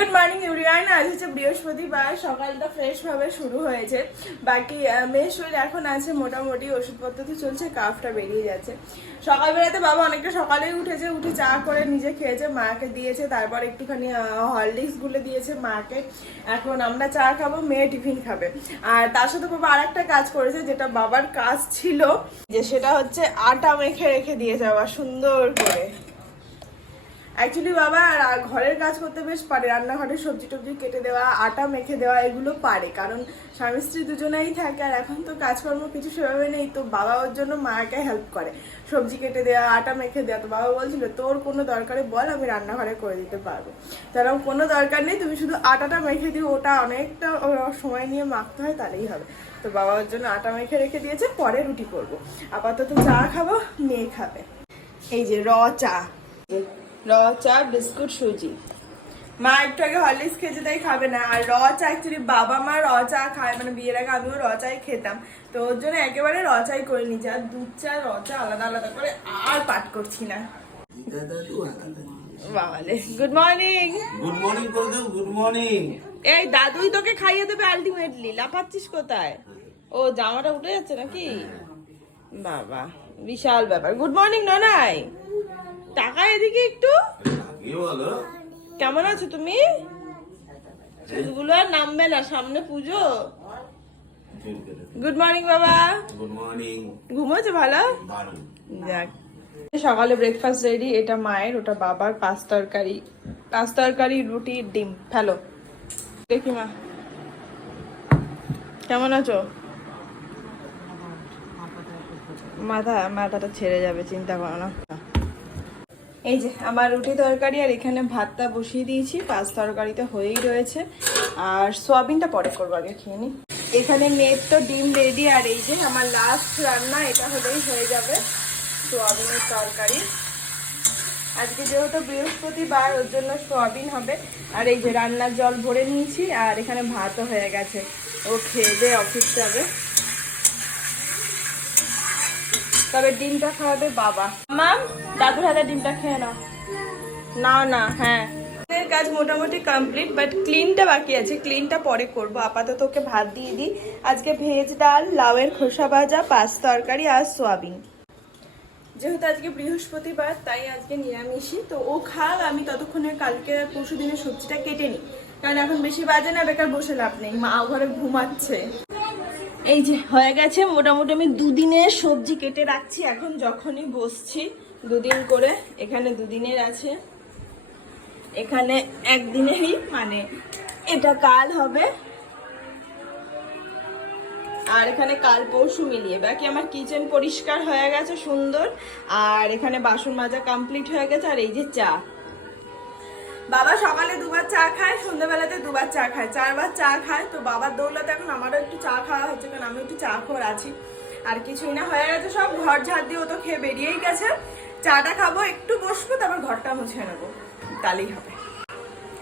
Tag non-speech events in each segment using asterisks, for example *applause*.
Good morning everyone আজ হচ্ছে বৃহস্পতিবার। সকালটা ফ্রেশ ভাবে শুরু হয়েছে। বাকি মেয়ের শরীর এখন আছে মোটামুটি ওষুধপত্র তো চলছে, কাফটা বেরিয়ে যাচ্ছে। সকালবেলাতে বাবা অনেকটা সকালেই উঠেছে, উঠে চা করে নিজে খেয়েছে, মাকে দিয়েছে, তারপর একটুখানি হরলিক্স গুলে দিয়েছে মাকে। এখন আমরা চা খাব, মেয়ে টিফিন খাবে। আর তার সাথে বাবা আর একটা কাজ করেছে, যেটা বাবার কাজ ছিল, যে সেটা হচ্ছে আটা মেখে রেখে দিয়েছে বাবা সুন্দর করে। অ্যাকচুয়ালি বাবা ঘরের কাজ করতে বেশ পারে। রান্নাঘরে সবজি টবজি কেটে দেওয়া, আটা মেখে দেওয়া, এগুলো পারে। কারণ স্বামী স্ত্রী দুজনেই থাকে আর এখন তো কাজকর্ম কিছু সেভাবে নেই, তো বাবা ওর জন্য মাকে হেল্প করে। সবজি কেটে দেওয়া, আটা মেখে দেওয়া। তো বাবা বলছিল, তোর কোনো দরকারে বল, আমি রান্নাঘরে করে দিতে পারব। তারও কোনো দরকার নেই, তুমি শুধু আটাটা মেখে দিও। ওটা অনেকটা সময় নিয়ে মাখতে হয়, তাহলেই হবে। তো বাবা ওর জন্য আটা মেখে রেখে দিয়েছে, পরে রুটি করব। আপাতত চা খাব, মেয়ে খাবে। এই যে র চা। র চা বিস্কুট সুজি। মা একটু আগে হরলিক্স খেয়েছে তাই খাবে না। আর র চা অ্যাকচুয়ালি বাবা মা র চা খায় মানে বিয়ের আগে আমিও র চাই খেতাম। তো ওর জন্য একেবারে র চাই করে নিয়েছি। আর দুধ চা র চা আলাদা আলাদা করে আর পাঠ করছি না। বাবালে গুড মর্নিং গুড মর্নিং করে দেব গুড মর্নিং এই দাদুই তোকে খাইয়ে দেবে আলটিমেটলি লাফাচ্ছিস কোথায়? ও জামাটা উঠে যাচ্ছে নাকি? বাবা বিশাল ব্যাপার। গুড মর্নিং ননাই! টাকা এদিকে একটু। বলো। কেমন আছো তুমি? চুলগুলো আর নামবে না সামনে পুজো। গুড মর্নিং বাবা। গুড মর্নিং ঘুমোচ্ছে ভালো? যাক। সকালে ব্রেকফাস্ট রেডি এটা মায়ের ওটা বাবার পাঁচ তরকারি। পাঁচ তরকারি রুটি ডিম। ফেলো দেখি মা। কেমন আছো? মাথা মাথাটা ছেড়ে যাবে চিন্তা করো না। এই যে, আমার রুটি তরকারি আর এখানে ভাতটা বসিয়ে দিয়েছি, পাঁচ তরকারিতে হয়েই রয়েছে। আর সোয়াবিনটা পরে করব, আগে খেয়ে নি। এখানে মেয়ের তো ডিম রেডি, আর এই যে আমার লাস্ট রান্না, এটা হলেই হয়ে যাবে সোয়াবিনের তরকারি। আজকে যেহেতু বৃহস্পতিবার, ওর জন্য সোয়াবিন হবে। আর এই যে রান্নার জল ভরে নিয়েছি, আর এখানে ভাতও হয়ে গেছে। ও খেয়ে দিয়ে অফিস যাবে। তবে ডিমটা খাওয়াবে বাবা। মাম দাদুর হাতে ডিমটা খেয়ে নাও। না না হ্যাঁ। কাজ মোটামুটি কমপ্লিট বাট ক্লিনটা বাকি আছে। ক্লিনটা পরে করব। আপাতত ওকে ভাত দিয়ে দিই। আজকে ভেজ ডাল, লাউয়ের খোসা ভাজা, পাঁচ তরকারি আর সোয়াবিন যেহেতু আজকে বৃহস্পতিবার, তাই আজকে নিরামিষই। তো ও খাক, আমি ততক্ষণে কালকে পরশু দিনের সবজিটা কেটে নিই। কারণ এখন বেশি বাজে না, বেকার বসে লাভ নেই। মা ঘরে ঘুমাচ্ছে। এই যে হয়ে গেছে, মোটামুটি আমি দুদিনের সবজি কেটে রাখছি, এখন যখনই বসছি, দুদিন করে, এখানে দুদিনের আছে। এখানে একদিনেরই মানে এটা কাল হবে। আর এখানে কাল পরশু মিলিয়ে, বাকি আমার কিচেন পরিষ্কার হয়ে গেছে, সুন্দর। আর এখানে বাসন মাজা কমপ্লিট হয়ে গেছে, আর এই যে চা। বাবা সকালে দুবার চা খায়, সন্ধ্যাবেলাতে দুবার চা খায়। চারবার চা খায়, তো বাবার দৌলতে এখন আমারও একটু চা খাওয়া হচ্ছে, কারণ আমি একটু চা খোর আছি। আর কিছুই না, হয়ে গেছে সব, ঘর ঝাড় দিয়ে ও তো খেয়ে বেরিয়েই গেছে। চাটা খাব, একটু বসবো, তারপর ঘরটা মুছে নেব। তাহলেই হবে।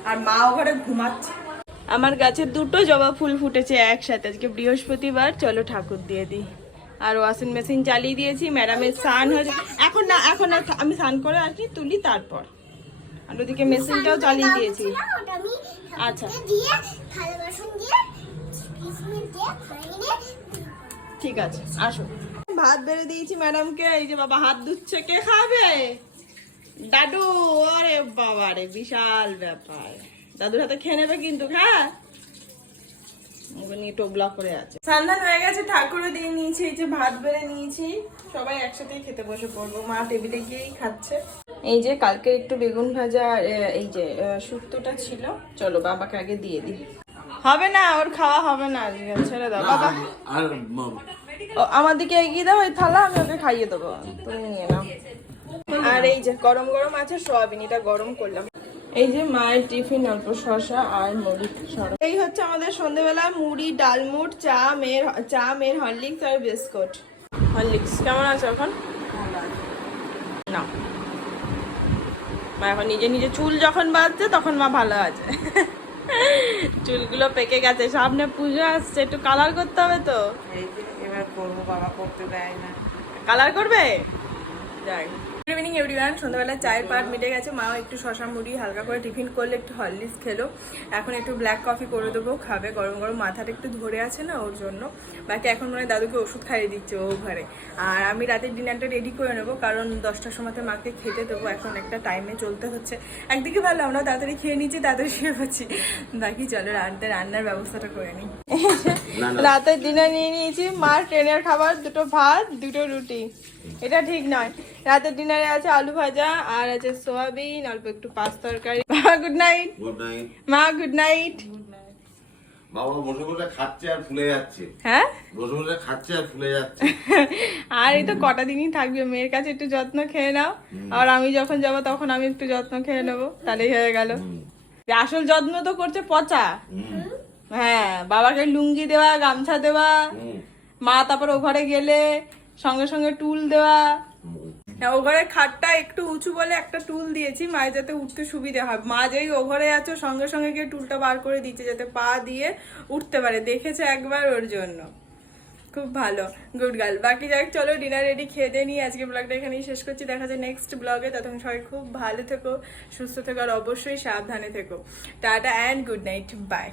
আর মাও ঘরে ঘুমাচ্ছে। আমার গাছে দুটো জবা ফুল ফুটেছে একসাথে। আজকে বৃহস্পতিবার, চলো ঠাকুর দিয়ে দিই। আর ওয়াশিং মেশিন চালিয়ে দিয়েছি, ম্যাডামের স্নান হয়েছে। এখন না, এখন আর আমি স্নান করে আর কি তুলি তারপর। আর ওদিকে মেশিনটাও চালিয়ে দিয়েছি। আচ্ছা। ঠিক আছে আসো। ভাত বেড়ে দিয়েছি ম্যাডামকে এই যে বাবা হাত ধুচ্ছে কে খাবে? দাদু আরে বাবা রে বিশাল ব্যাপার। দাদুর হাতে খেয়ে নেবে কিন্তু হ্যাঁ? নিয়ে টোবলা করে আছে। সন্ধান হয়ে গেছে ঠাকুরও দিয়ে নিয়েছি এই যে ভাত বেড়ে নিয়েছি। সবাই একসাথেই খেতে বসে পড়ব। মা টেবিলে গিয়েই খাচ্ছে। এই যে কালকে একটু বেগুন ভাজা এই যে শুক্তোটা ছিল। চলো বাবাকে আগে দিয়ে দিই। হবে না ওর খাওয়া হবে না আজকে ছেড়ে দাও বাবা। আমার দিকে এগিয়ে দাও ওই থালা আমি ওকে খাইয়ে দেবো। তুমি নিয়ে নাও। আর এই যে গরম গরম আছে সোয়াবিন এটা গরম করলাম। এই যে মায়ের টিফিন অল্প শসা আর মুড়ি এই হচ্ছে আমাদের সন্ধেবেলা মুড়ি ডালমুট চা মেয়ের চা মেয়ের হরলিক্স আর বিস্কুট। হরলিক্স কেমন আছে এখন? না মা এখন নিজে নিজে চুল যখন বাঁধছে তখন মা ভালো আছে। চুলগুলো পেকে গেছে। সামনে পুজো আসছে একটু কালার করতে হবে তো। এই যে এবার করব বাবা করতে দেয় না। কালার করবে? যাই। গুড ইভিনিং এভরিওয়ান সন্ধ্যাবেলা চায়ের পাট মিটে গেছে। মাও একটু শশা মুড়ি হালকা করে টিফিন করলে একটু হরলিক্স খেলো। এখন একটু ব্ল্যাক কফি করে দেবো খাবে। গরম গরম মাথাটা একটু ধরে আছে না ওর জন্য। বাকি এখন মনে হয় দাদুকে ওষুধ খাইয়ে দিচ্ছে ও ঘরে। আর আমি রাতের ডিনারটা রেডি করে নেব কারণ দশটার সময় মাকে খেতে দেবো। এখন একটা টাইমে চলতে হচ্ছে। একদিকে ভালো আমরা তাড়াতাড়ি খেয়ে নিচ্ছি তাড়াতাড়ি শুয়ে পাচ্ছি বাকি চলো রাতে রান্নার ব্যবস্থাটা করে নিই রাতের ডিনার নিয়ে নিয়েছি। মার ট্রেনের খাবার দুটো ভাত দুটো রুটি। এটা ঠিক নয়। রাতের ডিনারে আছে আলু ভাজা আর আছে সোয়াবিন অল্প একটু পাঁচ তরকারি। বাবা গুড নাইট গুড নাইট মা গুড নাইট বাবা বসে বসে খাচ্ছে আর ফুলে যাচ্ছে। হ্যাঁ? বসে বসে খাচ্ছে আর ফুলে যাচ্ছে। *laughs* আর এই তো কটা দিনই থাকবে মেয়ের কাছে একটু যত্ন খেয়ে নাও। আর আমি যখন যাব তখন আমি একটু যত্ন খেয়ে নেব তাহলেই হয়ে গেল। আসল যত্ন তো করছে পচা। হ্যাঁ বাবাকে লুঙ্গি দেওয়া গামছা দেওয়া মা তারপর ও ঘরে গেলে সঙ্গে সঙ্গে টুল দেওয়া ও ঘরে খাটটা একটু উঁচু বলে একটা টুল দিয়েছি, মায়ের যাতে উঠতে সুবিধা হয়। মা যেই ও ঘরে আছো সঙ্গে সঙ্গে গিয়ে টুলটা বার করে দিচ্ছে, যাতে পা দিয়ে উঠতে পারে। দেখেছে একবার ওর জন্য। খুব ভালো। Good girl. বাকি যাক চলো ডিনার রেডি, খেয়ে দিয়ে নিই আজকে ব্লগটা এখানেই শেষ করছি। দেখা যায় নেক্সট ব্লগে। ততক্ষণ সবাই খুব ভালো থেকো, সুস্থ থেকো, আর অবশ্যই সাবধানে থেকো। Tata and good night bye